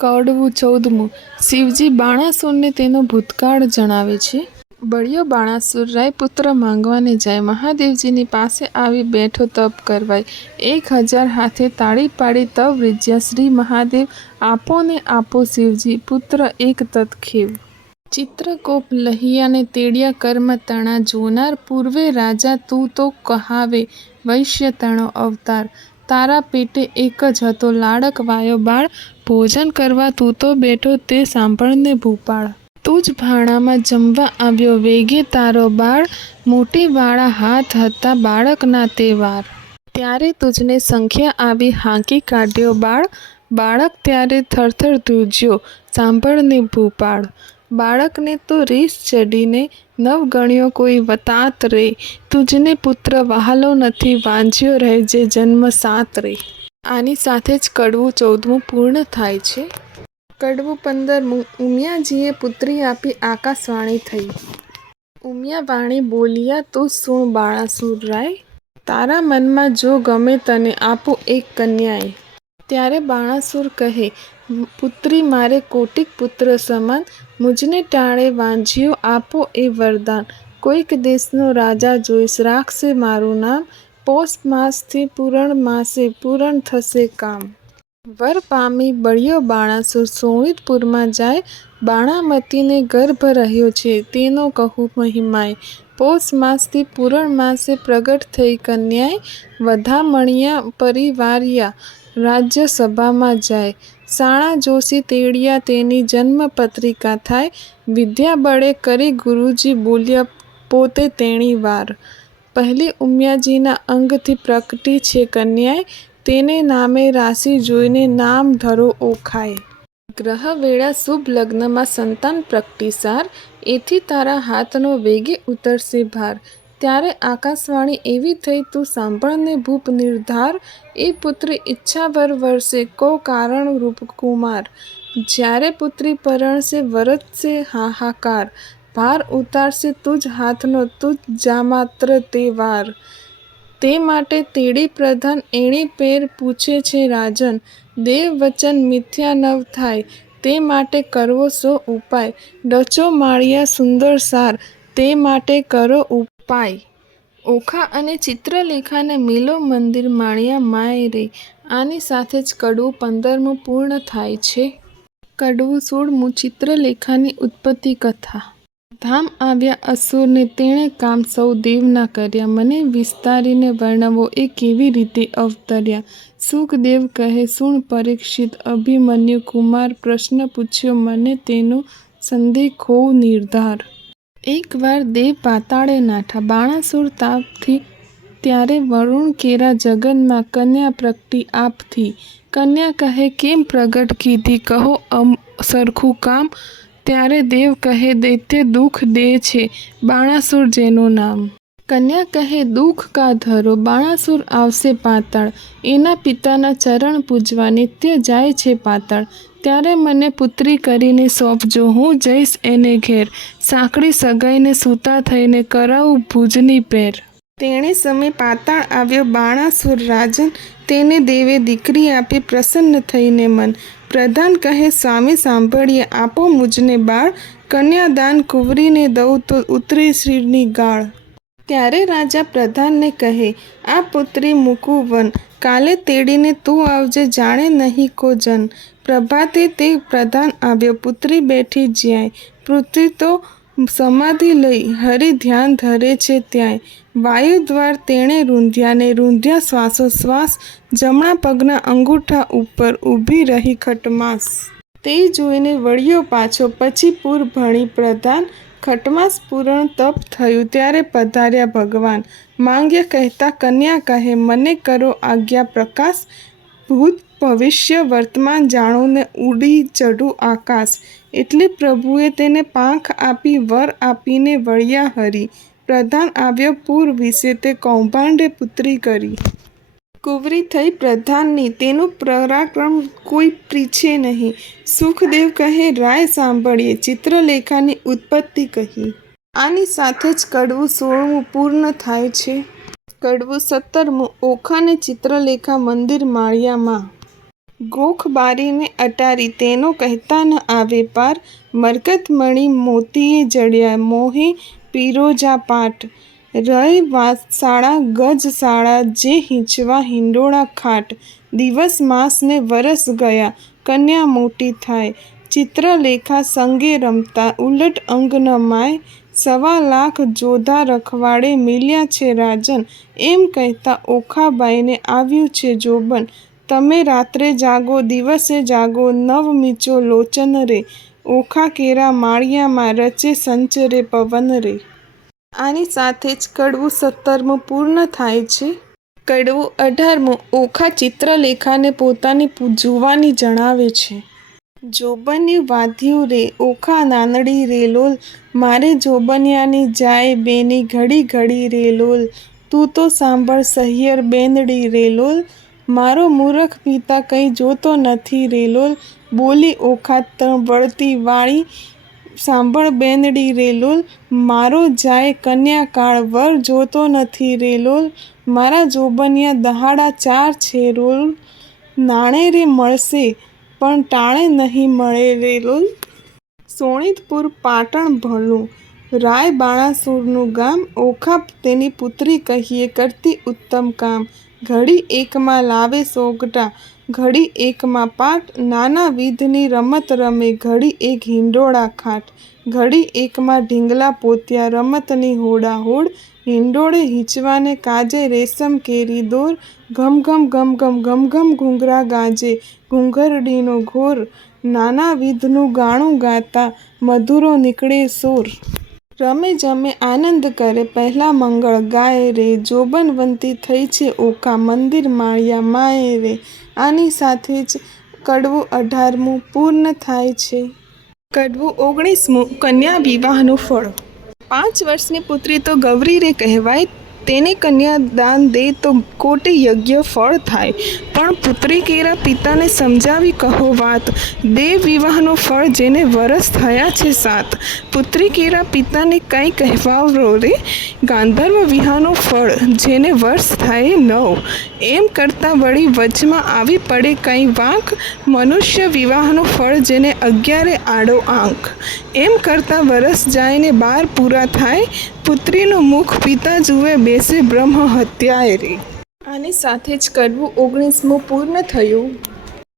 કડવું 14મું શિવજી બાણાસુરને તેનો ભૂતકાળ જણાવે છે. બળ્યો બાણાસુર રાયપુત્ર માંગવાને જાય. મહાદેવજીની પાસે આવી બેઠો તપ કરવાય. 1000 હાથે તાળી પાડી તવ રીઝ્યા. શ્રી મહાદેવ આપો ને આપો શિવજી પુત્ર એક તત્ખેવ. ચિત્રકોપ લહિયાને તેડિયા કર્મ તણા. જોનાર પૂર્વે રાજા તું તો કહાવે વૈશ્ય તણો અવતાર. તારા પેટે એક જ હતો લાડક વાયો બાળ. ભોજન કરવા તું તો બેઠો તે સાંભળને ભૂપાળ. તું જ ભાણામાં જમવા આવ્યો વેગે તારો બાળ. મોટી વાળા હાથ હતા બાળકના તે વાર. ત્યારે તુજને સંખ્યા આવી હાંકી કાઢ્યો બાળ. બાળક ત્યારે થરથર ધ્રુજ્યો સાંભળને ભૂપાળ. બાળકને તો રીસ ચડીને નવ ગણ્યો કોઈ વતાત રે. તુજને પુત્ર વહાલો નથી વાંઝ્યો રહેજે જન્મ 7 રે. આની સાથે જ કડવું 14મું પૂર્ણ થાય છે. કડવું 15મું ઉમિયાજીએ પુત્રી આપી આકાશવાણી થઈ. ઉમિયા વાણી બોલિયા તું સુણ બાણાસુર રાય. તારા મનમાં જો ગમે તને આપું એક કન્યાએ. ત્યારે બાણાસુર કહે પુત્રી મારે કોટિક પુત્ર સમાન. મુજને ટાળે વાંઝ્યો આપો એ વરદાન. કોઈક દેશનો રાજા જોઈશ રાખશે મારું નામ. પોષ માસથી પૂરણ માસે પૂરણ થશે કામ. વર પામી બળ્યો બાણાસુર સોણિતપુરમાં જાય. બાણામતીને ગર્ભ રહ્યો છે તેનો કહું મહિમાય. પોષ માસથી પૂરણ માસે પ્રગટ થઈ કન્યાએ. વધામણિયા પરિવાર્યા રાજ્ય સભામાં જાય. સાણા જોશી તેડિયા તેની જન્મ પત્રિકા થાય. વિદ્યા બળે કરી ગુરુજી બોલ્યા પોતે તેણી વાર. પહેલી ઉમિયાજીના અંગથી પ્રગટી છે કન્યાએ. તેને નામે રાશિ જોઈને નામ ધરો ઓખાય. ગ્રહ વેળા શુભ લગ્નમાં સંતાન પ્રગટીસાર. એથી તારા હાથનો વેગે ઉતરશે ભાર. ત્યારે આકાશવાણી એવી થઈ તું સાંભળને ભૂપ નિર્ધાર. એ પુત્રી ઈચ્છાભર વરસે કો કારણ રૂપ કુમાર. જ્યારે પુત્રી પરણશે વરતશે હાહાકાર. ભાર ઉતારશે તુજ હાથનો તુજ જામાત્ર તે વાર. તે માટે તેડી પ્રધાન એણી પેર પૂછે છે રાજન. દેવ વચન મિથ્યા નવ થાય તે માટે કરવો સો ઉપાય. રચો માળિયા સુંદર સાર તે માટે કરો ઉપાય. ઓખા અને ચિત્રલેખાને મિલો મંદિર માળિયા માય રે. આની સાથે જ કડવું 15મું પૂર્ણ થાય છે. કડવું 16મું ચિત્રલેખાની ઉત્પત્તિ કથા. ધામ આવ્યા અસુરને તેણે કામ સૌ દેવના કર્યા. મને વિસ્તારીને વર્ણવો એ કેવી રીતે અવતર્યા. સુખદેવ કહે સુણ પરીક્ષિત અભિમન્યુ કુમાર. પ્રશ્ન પૂછ્યો મને તેનો સંદેહ ખોઉ નિર્ધાર. એકવાર દેવ પાતાળે નાઠા બાણાસુર તાપથી. ત્યારે વરુણ કેરા જગનમાં કન્યા પ્રગટી આપથી. કન્યા કહે કેમ પ્રગટ કીધી કહો સરખું કામ. ત્યારે દેવ કહે દૈત્ય દુઃખ દે છે બાણાસુર જેનું નામ. કન્યા કહે દુઃખ કા ધરો બાણાસુર આવશે પાતાળ. એના પિતાના ચરણ પૂજવા નિત્ય જાય છે પાતાળ. ત્યારે મને પુત્રી કરીને સોંપજો હું જઈશ એને ઘેર. સાંકળી સગાઈને સૂતા થઈને કરાવું ભુજની પેર. તેણે સમય પાતાળ આવ્યો બાણાસુર રાજન. તેને દેવે દીકરી આપી પ્રસન્ન થઈને મન. પ્રધાન કહે સ્વામી સાંભળીએ આપો મુજને બાળ. કન્યાદાન કુંવરીને દઉં તો ઉતરે શ્રીની ગાળ. ત્યારે રાજા પ્રધાનને કહે આ પુત્રી મૂકું વન. કાલે તેડીને તું આવજે જાણે નહીં કો જન. પ્રભાતે તે પ્રધાન આવ્યો પુત્રી બેઠી જ્યાંય. પુત્રી તો સમાધિ લઈ હરિ ધ્યાન ધરે છે ત્યાંય. વાયુ દ્વાર તેણે રૂંધ્યા ને રૂંધ્યા શ્વાસોશ્વાસ. જમણા પગના અંગૂઠા ઉપર ઊભી રહી ખટમાસ. તે જોઈને વળ્યો પાછો પછી પૂર ભણી પ્રધાન. ખટમાસ પૂરણ તપ થયું ત્યારે પધાર્યા ભગવાન. માંગ્યા કહેતા કન્યા કહે મને કરો આજ્ઞા પ્રકાશ. ભૂત ભવિષ્ય વર્તમાન જાણું ને ઉડી ચઢું આકાશ. એટલે પ્રભુએ તેને પાંખ આપી વર આપીને વળ્યા હરી. પ્રધાન આવ્યો પૂર વિશે તે કૌભાંડે પુત્રી કરી. કુંવરી થઈ પ્રધાનની તેનું પરાક્રમ કોઈ પ્રીછે નહીં. સુખદેવ કહે રાય સાંભળીએ ચિત્રલેખાની ઉત્પત્તિ કહી. આની સાથે જ કડવું 16મું પૂર્ણ થાય છે. કડવું 17મું ઓખાને ચિત્રલેખા મંદિર માળિયામાં. ગોખ બારીને અટારી તેનો કહેતા ન આવે પાર, મરકત મણી મોતીએ જડ્યા મોહે પીરોજા પાટ, રય વાસાળા ગજસાળા જે હીંચવા હિંડોળા ખાટ, દિવસ માસને વરસ ગયા કન્યા મોટી થાય, ચિત્રલેખા સંગે રમતા ઉલટ અંગ ન માય, 1.25 જોધા રખવાડે મિલ્યા છે રાજન, એમ કહેતા ઓખાબાઈને આવ્યું છે જોબન, તમે રાત્રે જાગો દિવસે જાગો નવ મીંચો લોચન રે, ઓખા કેરા માળિયામાં રચે સંચરે પવન રે. આની સાથે જ કડવું 17મું પૂર્ણ થાય છે. કડવું 18મું ઓખા ચિત્રલેખાને પોતાની જુવાની જણાવે છે. જોબન્યું વાધ્યું રે ઓખા નાનડી રે લોલ, મારે જોબનિયાની જાય બેની ઘડી ઘડી રે લોલ, તું તો સાંભળ સહિયર બેનડી રે લોલ, મારો મૂરખ પિતા કંઈ જોતો નથી રે લોલ, બોલી ઓખા વળતી વાળી સાંભળ બેનડી રે લોલ, મારો જાય કન્યાકાળ વર જોતો નથી રે લોલ, મારા જોબનિયા દહાડા 4 છે રોલ, નાણે રે મળશે પણ ટાણે નહીં મળે રે લોલ. સોણિતપુર પાટણ ભલું રાય બાણાસુરનું ગામ, ઓખા તેની પુત્રી કહીએ કરતી ઉત્તમ કામ, ઘડી એકમાં લાવે સોગટા ઘડી એકમાં પાટ, નાના વિધની રમત રમે ઘડી એક હિંડોળા ખાટ, ઘડી એકમાં ઢીંગલા પોત્યા રમતની હોડાહોડ, હિંડોળે હિંચવાને કાજે રેશમ કેરી દોર, ઘમઘમ ઘમઘમ ઘમઘમ ઘૂંઘરા ગાજે ઘૂંઘરડીનો ઘોર, નાના વિધનું ગાણું ગાતા મધુરો નીકળે સોર, રમે જમે આનંદ કરે પહેલા મંગળ ગાય રે, જોબનવંતી થઈ છે ઓખા મંદિર માળિયા માએ રે. આની સાથે જ કડવું 18મું પૂર્ણ થાય છે. કડવું 19મું કન્યા વિવાહનું ફળ. 5 વર્ષની પુત્રી તો ગૌરી રે કહેવાય, તેને કન્યાદાન દે તો કોટી યજ્ઞ ફળ થાય, પણ પુત્રી કેરા પિતાને સમજાવી કહો વાત, દેવ વિવાહનું ફળ જેને વરસ થયા છે 7, પુત્રી કેરા પિતાને કંઈ કહેવાવો રે, ગાંધર્વ વિવાહનું ફળ જેને વર્ષ થાય 9, એમ કરતાં વળી વચમાં આવી પડે કંઈ વાંક, મનુષ્ય વિવાહનું ફળ જેને 11 આડો આંક, એમ કરતાં વરસ જાય ને 12 પૂરા થાય, પુત્રીનું મુખ પિતા જુએ બેસે બ્રહ્મ હત્યાએ રે. આની સાથે જ કડવું 19મું પૂર્ણ થયું.